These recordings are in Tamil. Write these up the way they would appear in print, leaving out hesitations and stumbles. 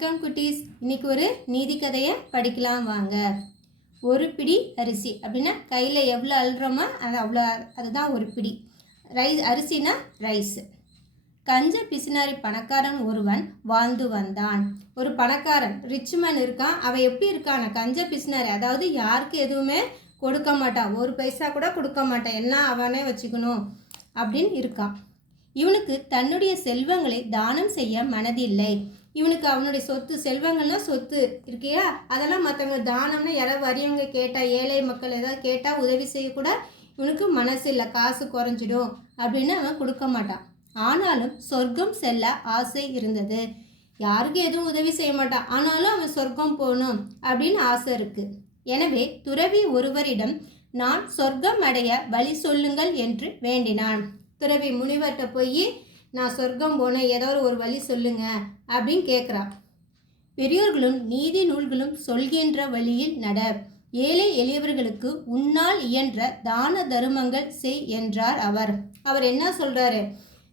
வணக்கம் குட்டீஸ். இன்னைக்கு ஒரு நீதி கதையை படிக்கலாம் வாங்க. ஒரு பிடி அரிசி அப்படின்னா கையில் எவ்வளோ அள்ளுறோமோ அதுதான் ஒரு பிடி அரிசினா ரைஸ். கஞ்ச பிசினாரி பணக்காரன் ஒருவன் வாழ்ந்து வந்தான். ஒரு பணக்காரன் ரிச்மேன் இருக்கான். அவன் எப்படி இருக்கான கஞ்ச பிசினாரி, அதாவது யாருக்கு எதுவுமே கொடுக்க மாட்டான், ஒரு பைசா கூட கொடுக்க மாட்டான், என்ன அவனே வச்சுக்கணும் அப்படின்னு இருக்கான். இவனுக்கு தன்னுடைய செல்வங்களை தானம் செய்ய மனதில்லை. இவனுக்கு அவனுடைய சொத்து, செல்வங்கள்லாம் சொத்து இருக்கியா, அதெல்லாம் மற்றவங்க தானம்னா யாராவது வரியவங்க கேட்டால், ஏழை மக்கள் ஏதாவது கேட்டால் உதவி செய்யக்கூட இவனுக்கு மனசு இல்லை, காசு குறைஞ்சிடும் அப்படின்னு அவன் கொடுக்க மாட்டான். ஆனாலும் சொர்க்கம் செல்ல ஆசை இருந்தது. யாருக்கும் எதுவும் உதவி செய்ய மாட்டான், ஆனாலும் அவன் சொர்க்கம் போகணும் அப்படின்னு ஆசை இருக்குது. எனவே துறவி ஒருவரிடம் நான் சொர்க்கம் அடைய வழி சொல்லுங்கள் என்று வேண்டினான். துறவி முனிவர்கிட்ட போய் நான் சொர்க்கம் போனேன், ஏதோ ஒரு வழி சொல்லுங்க அப்படின்னு கேட்குறான். பெரியோர்களும் நீதி நூல்களும் சொல்கின்ற வழியில் நட, ஏழை எளியவர்களுக்கு உன்னால் இயன்ற தான தருமங்கள் செய் என்றார் அவர். அவர் என்ன சொல்கிறாரு,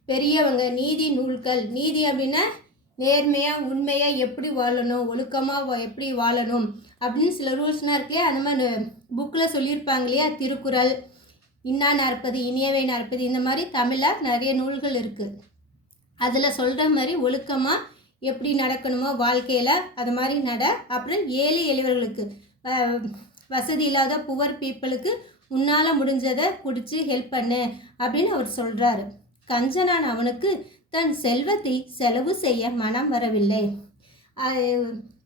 பெரியவங்க நீதி நூல்கள், நீதி அப்படின்னா நேர்மையாக உண்மையாக எப்படி வாழணும், ஒழுக்கமாக எப்படி வாழணும் அப்படின்னு சில ரூல்ஸ்னால் இருக்கலையா, அந்த மாதிரி புக்கில் சொல்லியிருப்பாங்க இல்லையா, திருக்குறள், இன்னா நாற்பது இனியவை நாற்பது, இந்த மாதிரி தமிழில் நிறைய நூல்கள் இருக்குது. அதில் சொல்கிற மாதிரி ஒழுக்கமாக எப்படி நடக்கணுமோ வாழ்க்கையில் அது மாதிரி நட. அப்புறம் ஏழை எளியவர்களுக்கு, வசதி இல்லாத புவர் பீப்புளுக்கு உன்னால் முடிஞ்சதை குடித்து ஹெல்ப் பண்ணு அப்படின்னு அவர் சொல்கிறாரு. கஞ்சனான் அவனுக்கு தன் செல்வத்தை செலவு செய்ய மனம் வரவில்லை.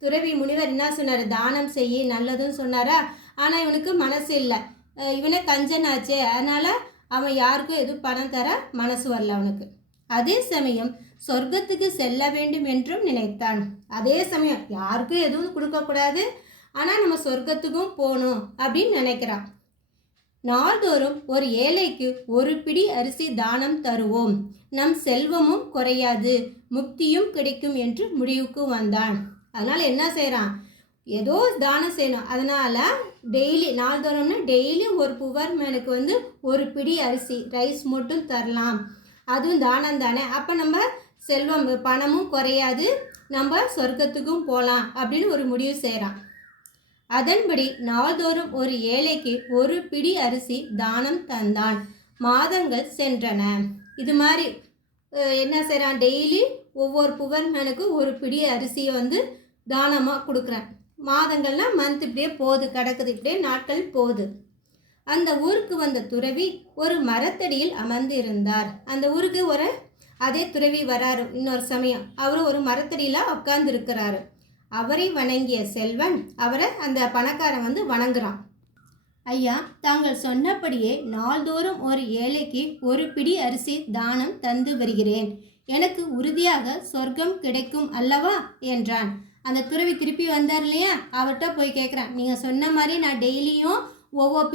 துறவி முனிவர் என்ன சொன்னார், தானம் செய்ய நல்லதுன்னு சொன்னாரா, ஆனால் இவனுக்கு மனசு இல்லை, இவனை கஞ்சனாச்சே, அதனால் அவன் யாருக்கும் எதுவும் பணம் தர மனசு வரல அவனுக்கு. அதே சமயம் சொர்க்கத்துக்கு செல்ல வேண்டும் என்றும் நினைத்தான். அதே சமயம் யாருக்கும் எதுவும் கொடுக்கக்கூடாது, ஆனால் நம்ம சொர்க்கத்துக்கும் போகணும் அப்படின்னு நினைக்கிறான். நாள்தோறும் ஒரு ஏழைக்கு ஒரு பிடி அரிசி தானம் தருவோம், நம் செல்வமும் குறையாது, முக்தியும் கிடைக்கும் என்று முடிவுக்கு வந்தான். அதனால் என்ன செய்கிறான், ஏதோ தானம் செய்யணும், அதனால் டெய்லி நாள்தோறும்னா டெய்லி ஒரு புவர் மேனுக்கு ஒரு பிடி அரிசி ரைஸ் மட்டும் தரலாம், அதுவும் தானம் தானே, அப்போ நம்ம செல்வம் பணமும் குறையாது, நம்ம சொர்க்கத்துக்கும் போகலாம் அப்படின்னு ஒரு முடிவு செய்கிறான். அதன்படி நாள்தோறும் ஒரு ஏழைக்கு ஒரு பிடி அரிசி தானம் தந்தான். மாதங்கள் சென்றன. இது மாதிரி என்ன செய்கிறான், டெய்லி ஒவ்வொரு புவர் மேனுக்கு ஒரு பிடி அரிசியை தானமாக கொடுக்குறேன். மாதங்கள்லாம் மந்த் இப்படியே போகுது, கிடக்குது, இப்படியே நாட்கள் போகுது. அந்த ஊருக்கு வந்த துறவி ஒரு மரத்தடியில் அமர்ந்து இருந்தார். அந்த ஊருக்கு அதே துறவி வராரு இன்னொரு சமயம், அவர் ஒரு மரத்தடியில் உட்கார்ந்து இருக்கிறாரு. அவரை வணங்கிய செல்வன் அவரை அந்த பணக்காரன் வணங்குறான். ஐயா, தாங்கள் சொன்னபடியே நாள்தோறும் ஒரு ஏழைக்கு ஒரு பிடி அரிசி தானம் தந்து வருகிறேன், எனக்கு உறுதியாக சொர்க்கம் கிடைக்கும் அல்லவா என்றான். அந்த துறவி திருப்பி வந்தார் இல்லையா, அவர்கிட்ட போய் கேட்குறான், நீங்கள் சொன்ன மாதிரி நான் டெய்லியும் ஒவ்வொரு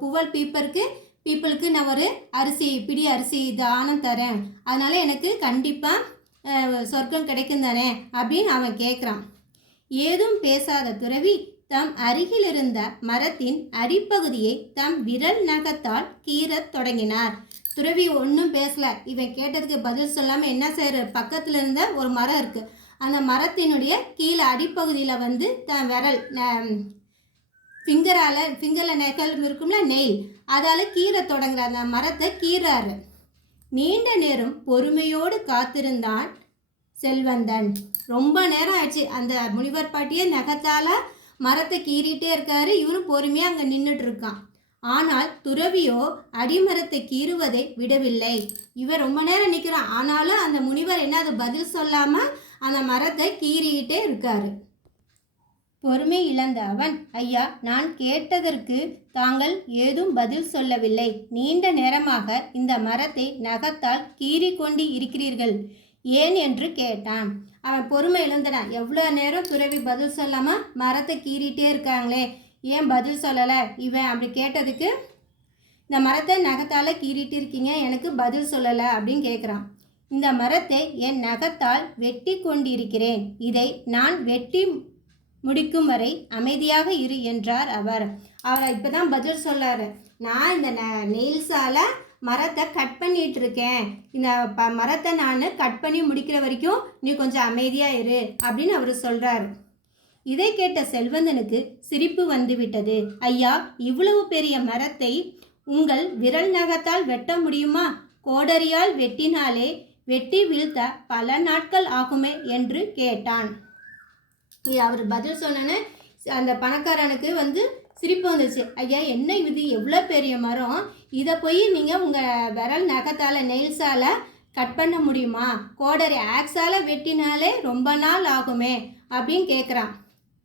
புவல் பீப்புளுக்கு நான் ஒரு பிடி அரிசி தானம் தரேன், அதனால் எனக்கு கண்டிப்பாக சொர்க்கம் கிடைக்கும் தானே அப்படின்னு அவன் கேட்குறான். ஏதும் பேசாத துறவி தம் அருகில் இருந்த மரத்தின் அடிப்பகுதியை தம் விரல் நகத்தால் கீறத் தொடங்கினார். துறவி ஒன்றும் பேசலை, இவன் கேட்டதுக்கு பதில் சொல்லாமல் என்ன செய்கிற, பக்கத்தில் இருந்த ஒரு மரம் இருக்குது, அந்த மரத்தினுடைய கீழே அடிப்பகுதியில் தன் விரல் ஃபிங்கரில் நெகல் இருக்கும்ல, நெயில், அதால் கீரை தொடங்குற அந்த மரத்தை கீறாரு. நீண்ட நேரம் பொறுமையோடு காத்திருந்தான் செல்வந்தன். ரொம்ப நேரம் ஆயிடுச்சு, அந்த முனிவர் பாட்டியே நகத்தால் மரத்தை கீறிட்டே இருக்காரு, இவரும் பொறுமையாக அங்கே நின்றுட்டு இருக்கான். ஆனால் துறவியோ அடிமரத்தை கீறுவதை விடவில்லை. இவர் ரொம்ப நேரம் நிற்கிறான், ஆனாலும் அந்த முனிவர் என்ன பதில் சொல்லாமல் அந்த மரத்தை கீறிக்கிட்டே இருக்காரு. பொறுமை இழந்த அவன், ஐயா, நான் கேட்டதற்கு தாங்கள் ஏதும் பதில் சொல்லவில்லை, நீண்ட நேரமாக இந்த மரத்தை நகத்தால் கீறி கொண்டு இருக்கிறீர்கள், ஏன் என்று கேட்டான். அவன் பொறுமை இழந்தான். எவ்வளோ நேரம் துறவி பதில் சொல்லாமல் மரத்தை கீறிட்டே இருக்காங்களே, ஏன் பதில் சொல்லலை இவன் அப்படி கேட்டதுக்கு, இந்த மரத்தை நகத்தால் கீறிட்டு இருக்கீங்க, எனக்கு பதில் சொல்லலை அப்படின்னு கேட்குறான். இந்த மரத்தை என் நகத்தால் வெட்டி கொண்டிருக்கிறேன், இதை நான் வெட்டி முடிக்கும் வரை அமைதியாக இரு என்றார் அவர். இப்போ தான் பதில் சொல்லாரு, நான் இந்த நெயில்ஸால் மரத்தை கட் பண்ணிட்டு இருக்கேன், இந்த மரத்தை நான் கட் பண்ணி முடிக்கிற வரைக்கும் நீ கொஞ்சம் அமைதியாக இரு அப்படின்னு அவர் சொல்கிறார். இதை கேட்ட செல்வந்தனுக்கு சிரிப்பு வந்துவிட்டது. ஐயா, இவ்வளவு பெரிய மரத்தை உங்கள் விரல் நகத்தால் வெட்ட முடியுமா? கோடரியால் வெட்டினாலே வெட்டி வீழ்த்த பல நாட்கள் ஆகுமே என்று கேட்டான். அவர் பதில் சொன்னோன்னே அந்த பணக்காரனுக்கு சிரிப்பு வந்துச்சு. ஐயா, என்ன இது, எவ்வளோ பெரிய மரம், இதை போய் நீங்கள் உங்கள் விரல் நகத்தால் நெயில்ஸால் கட் பண்ண முடியுமா? கோடரி ஆக்ஸால் வெட்டினாலே ரொம்ப நாள் ஆகுமே அப்படின்னு கேட்குறான்.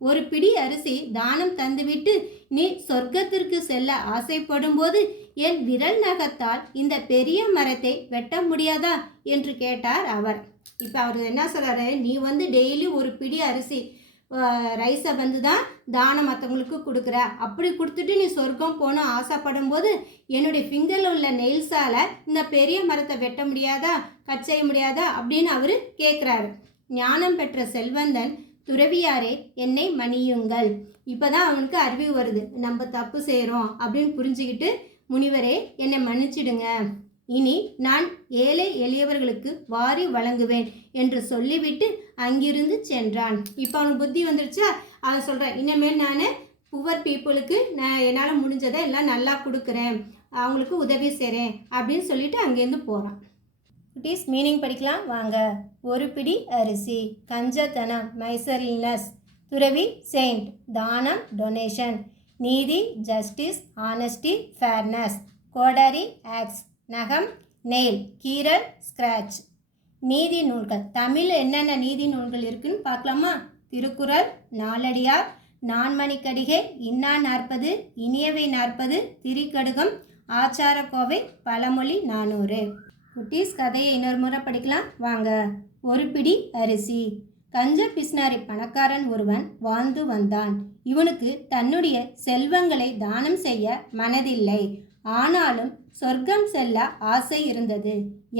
ஒரு பிடி அரிசி தானம் தந்துவிட்டு நீ சொர்க்கத்திற்கு செல்ல ஆசைப்படும் போது என் விரல் நகத்தால் இந்த பெரிய மரத்தை வெட்ட முடியாதா என்று கேட்டார் அவர். இப்போ அவர் என்ன சொல்கிறாரு, நீ டெய்லி ஒரு பிடி அரிசி ரைஸை தான் தானம் மற்றவங்களுக்கு கொடுக்குற, அப்படி கொடுத்துட்டு நீ சொர்க்கம் போகணும் ஆசைப்படும் போது என்னுடைய ஃபிங்கரில் உள்ள நெயில்ஸால் இந்த பெரிய மரத்தை வெட்ட முடியாதா, கட் செய்ய முடியாதா அப்படின்னு அவர் கேட்குறாரு. ஞானம் பெற்ற செல்வந்தன், துறவியாரே என்னை மன்னியுங்கள். இப்போ தான் அவனுக்கு அறிவு வருது, நம்ம தப்பு செய்கிறோம் அப்படின்னு புரிஞ்சுக்கிட்டு, முனிவரே என்னை மன்னிச்சிடுங்க, இனி நான் ஏழை எளியவர்களுக்கு வாரி வழங்குவேன் என்று சொல்லிவிட்டு அங்கிருந்து சென்றான். இப்போ அவனுக்கு புத்தி வந்துருச்சா? அவன் சொல்கிறான், இனிமேல் நான் புவர் பீப்புளுக்கு நான் என்னால் முடிஞ்சதை எல்லாம் நல்லா கொடுக்குறேன், அவங்களுக்கு உதவி செய்கிறேன் அப்படின்னு சொல்லிட்டு அங்கேருந்து போகிறான். குட்டீஸ், மீனிங் படிக்கலாம் வாங்க. ஒரு பிடி அரிசி, கஞ்சத்தனம் மைசர்லினஸ், துறவி செயின்ட், தானம் டொனேஷன், நீதி ஜஸ்டிஸ் ஆனஸ்டி ஃபேர்னஸ், கோடாரி ஆக்ஸ், நகம் நெயில், கீரல் ஸ்க்ராட்ச். நீதி நூல்கள், தமிழில் என்னென்ன நீதி நூல்கள் இருக்குன்னு பார்க்கலாமா? திருக்குறள், நாலடியார், நான்மணிக்கடிகை, இன்னா 40, இனியவை 40, திரிகடுகம், ஆச்சாரக்கோவை, பழமொழி 400. குட்டீஸ், கதையை இன்னொரு முறை படிக்கலாம் வாங்க. ஒரு பிடி அரிசி. கஞ்ச பிஸ்னாரி பணக்காரன் ஒருவன் வாழ்ந்து வந்தான். இவனுக்கு தன்னுடைய செல்வங்களை தானம் செய்ய மனதில்லை. ஆனாலும் சொர்க்கம் செல்ல ஆசை இருந்தது.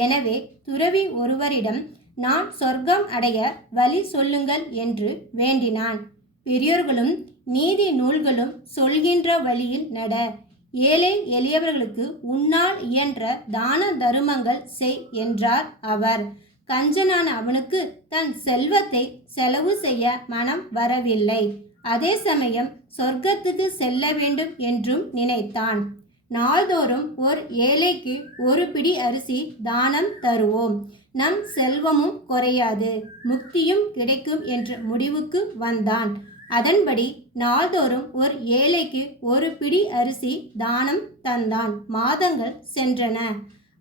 எனவே துறவி ஒருவரிடம் நான் சொர்க்கம் அடைய வழி சொல்லுங்கள் என்று வேண்டினான். பெரியோர்களும் நீதி நூல்களும் சொல்கின்ற வழியில் நட, ஏழை எளியவர்களுக்கு உன்னால் இயன்ற தான தருமங்கள் செய் என்றார் அவர். கஞ்சனான அவனுக்கு தன் செல்வத்தை செலவு செய்ய மனம் வரவில்லை. அதே சமயம் சொர்க்கத்துக்கு செல்ல வேண்டும் என்றும் நினைத்தான். நாள்தோறும் ஒரு ஏழைக்கு ஒரு பிடி அரிசி தானம் தருவோம், நம் செல்வமும் குறையாது, முக்தியும் கிடைக்கும் என்ற முடிவுக்கு வந்தான். அதன்படி நாள்தோறும் ஒரு ஏழைக்கு ஒரு பிடி அரிசி தானம் தந்தான். மாதங்கள் சென்றன.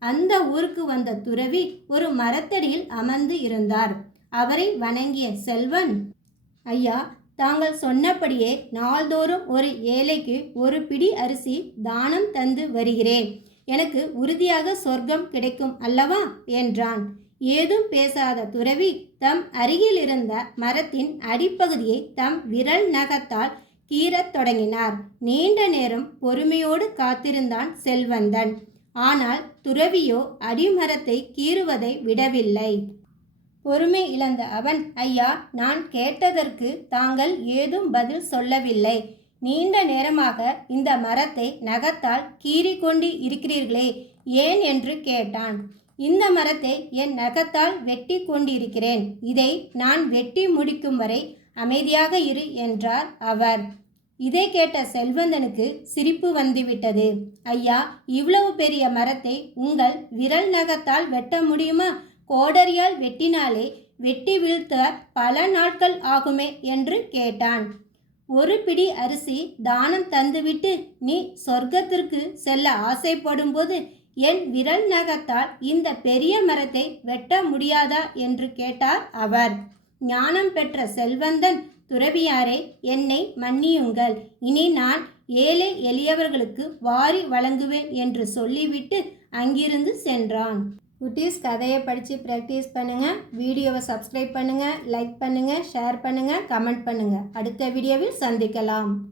அந்த ஊருக்கு வந்த துறவி ஒரு மரத்தடியில் அமர்ந்து இருந்தார். அவரை வணங்கிய செல்வன், ஐயா, தாங்கள் சொன்னபடியே நாள்தோறும் ஒரு ஏழைக்கு ஒரு பிடி அரிசி தானம் தந்து வருகிறேன். எனக்கு உறுதியாக சொர்க்கம் கிடைக்கும் அல்லவா என்றான். ஏதும் பேசாத துறவி தம் அருகில் இருந்த மரத்தின் அடிப்பகுதியை தம் விரல் நகத்தால் கீறத் தொடங்கினார். நீண்ட நேரம் பொறுமையோடு காத்திருந்தான் செல்வந்தன். ஆனால் துறவியோ அடிமரத்தை கீறுவதை விடவில்லை. பொறுமை இழந்த அவன், ஐயா, நான் கேட்டதற்கு தாங்கள் ஏதும் பதில் சொல்லவில்லை. நீண்ட நேரமாக இந்த மரத்தை நகத்தால் கீறிக்கொண்டு இருக்கிறீர்களே, ஏன் என்று கேட்டான். இந்த மரத்தை என் நகத்தால் வெட்டி கொண்டிருக்கிறேன். இதை நான் வெட்டி முடிக்கும் வரை அமைதியாக இரு என்றார் அவர். இதை கேட்ட செல்வந்தனுக்கு சிரிப்பு வந்துவிட்டது. ஐயா, இவ்வளவு பெரிய மரத்தை உங்கள் விரல் நகத்தால் வெட்ட முடியுமா? கோடரியால் வெட்டினாலே வெட்டி வீழ்த்த பல நாட்கள் ஆகுமே என்று கேட்டான். ஒரு பிடி அரிசி தானம் தந்துவிட்டு நீ சொர்க்கத்திற்கு செல்ல ஆசைப்படும் போது என் விரல் நகத்தால் இந்த பெரிய மரத்தை வெட்ட முடியாதா என்று கேட்டார் அவர். ஞானம் பெற்ற செல்வந்தன், துறவியாரே, என்னை மன்னியுங்கள், இனி நான் ஏழை எளியவர்களுக்கு வாரி வழங்குவேன் என்று சொல்லிவிட்டு அங்கிருந்து சென்றான். குட்டீஸ், கதையை படித்து ப்ராக்டிஸ் பண்ணுங்கள். வீடியோவை சப்ஸ்கிரைப் பண்ணுங்கள், லைக் பண்ணுங்கள், ஷேர் பண்ணுங்கள், கமெண்ட் பண்ணுங்கள். அடுத்த வீடியோவில் சந்திக்கலாம்.